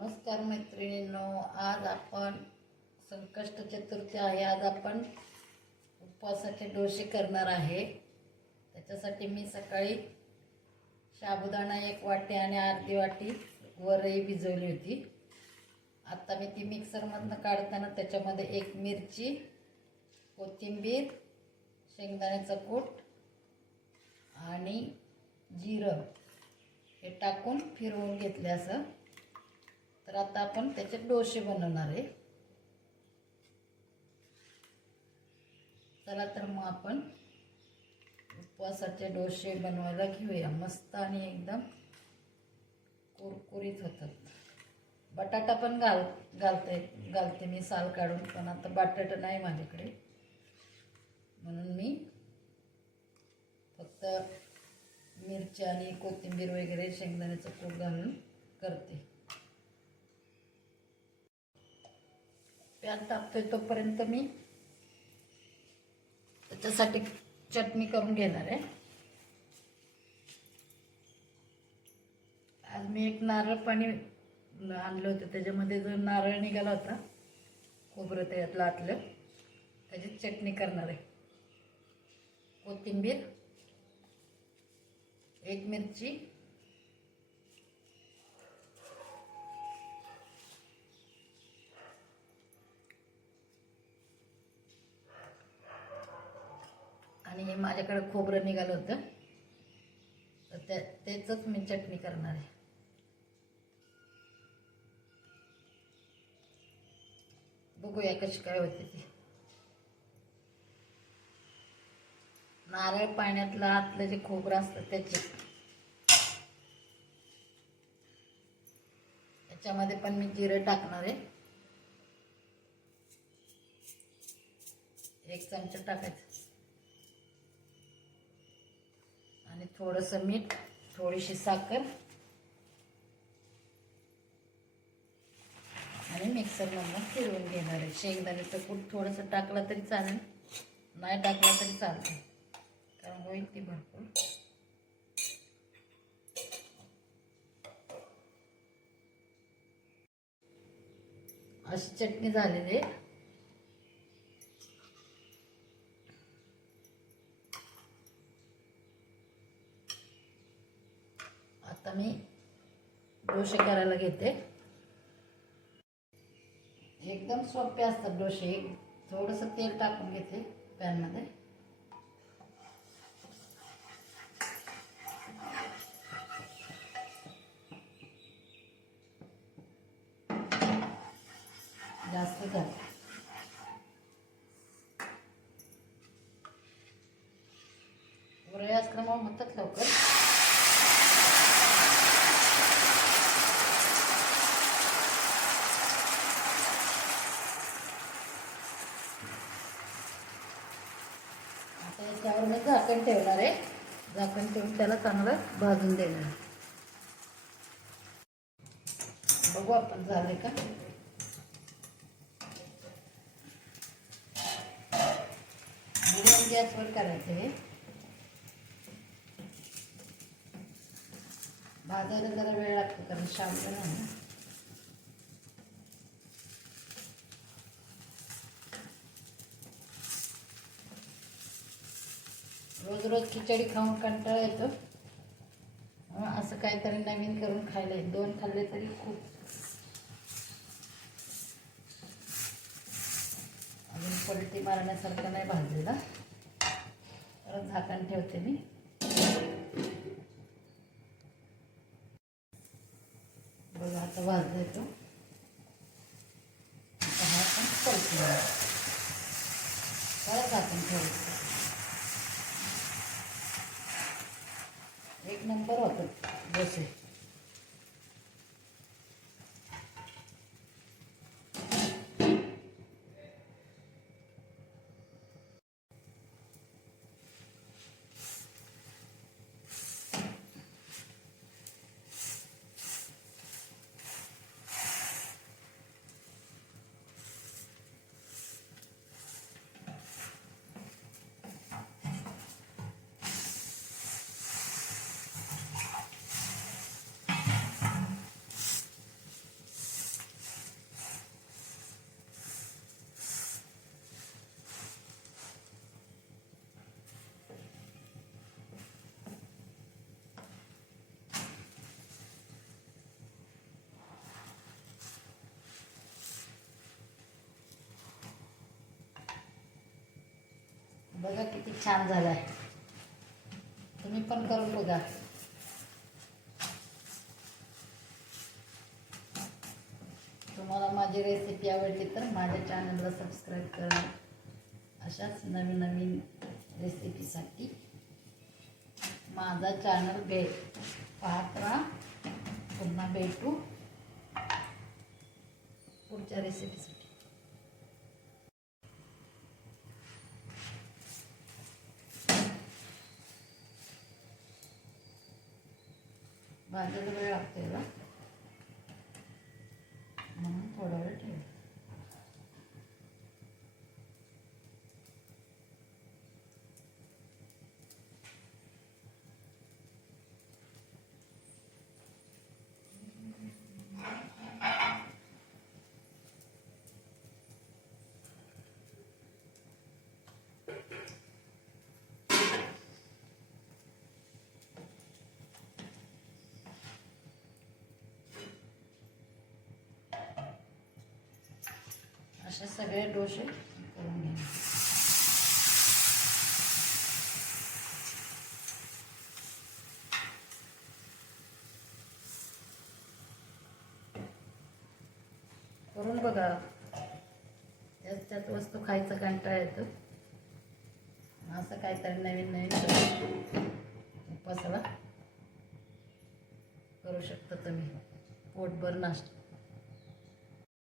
नमस्कार मैत्रिणींनो आज आपण संकष्ट चतुर्थी आहे. आज आपण उपवासाचे डोसे करणार आहे. त्याच्यासाठी मी सकाळी साबुदाणा एक वाटी आणि अर्धी वाटी वरई भिजवली होती. आत्ता मी ती मिक्सरमधनं काढताना त्याच्यामध्ये एक मिरची कोथिंबीर शेंगदाण्याचं कूट आणि जिरं हे टाकून फिरवून घेतले असं. तर आता आपण त्याचे डोसे बनवणार आहे. चला तर मग आपण उपवासाचे डोसे बनवायला घेऊया. मस्त आणि एकदम कुरकुरीत होतात. बटाटा पण घाल घालते घालते मी साल काढून पण आता बटाटा नाही माझ्याकडे. म्हणून मी फक्त मिरची आणि कोथिंबीर वगैरे शेंगदाण्याचं कूट घालून करते. पॅन तोपर्यंत मी त्याच्यासाठी चटणी करून घेणार आहे. आज मी एक नारळ पाणी आणलं होतं. त्याच्यामध्ये जो नारळ निघाला होता खोबरं त्याच्यातलं आतलं त्याची चटणी करणार आहे. कोथिंबीर एक मिरची आणि हे माझ्याकडे खोबरं निघालं होतं. तर त्या त्याचंच मी चटणी करणार आहे. बघूया कशी काय होते ती. नारळ पाण्यातलं आतलं जे खोबरं असतं त्याचे. त्याच्यामध्ये पण मी जिरं टाकणार आहे. एक चमचा टाकायचं. आणि थोडंसं मीठ थोडीशी साखर. आणि मिक्सरमधून फिरवून घेणार आहे. शेंगदाण्याचं कूट थोडंसं टाकलं तरी चालेल. नाही टाकलं तरी चालतं कारण होईल ती भरपूर. अशी चटणी झालेली आहे आता मी डोसे करायला घेते. एकदम सोपे असतात डोसे थोडंसं तेल टाकून घेते पॅनमध्ये. जास्त झालं. वरई असल्यामुळे होतात लवकर. त्यावर मी झाकण ठेवणार आहे. झाकण ठेवून त्याला चांगलं भाजून देणार बघू आपण झाले का? मिडियम गॅसवर करायचं हे भाजायला जरा वेळ लागतो कारण शांत नाही रोज रोज खिचडी खाऊन कंटाळा येतो. असं काहीतरी नवीन करून खायला येईल. दोन खाल्ले तरी खूप. अजून पलटी मारण्यासारखं नाही भाजलेला. परत झाकण ठेवते मी. बघा आता भाजला येतो आता हा पण पलटी परत झाकण ठेवतो. नंबर वापर बसेल बघा किती छान झाला आहे तुम्ही पण करून बघा. तुम्हाला माझी रेसिपी आवडली तर माझ्या चॅनलला सबस्क्राईब करा. अशाच नवीन नवीन रेसिपीसाठी माझा चॅनल भेट. पाहत राहा. पुन्हा भेटू. पुढच्या रेसिपीसाठी भाजायला वेळ लागतो याला म्हणून थोडा वेळ ठेव असे सगळे डोसे करून घ्या. करून बघा. त्याच्यात वस्तू खायचं कंटाळा येतो. असं काहीतरी नवीन नवीन उपासाला करू शकता तुम्ही. पोटभर नाश्ता.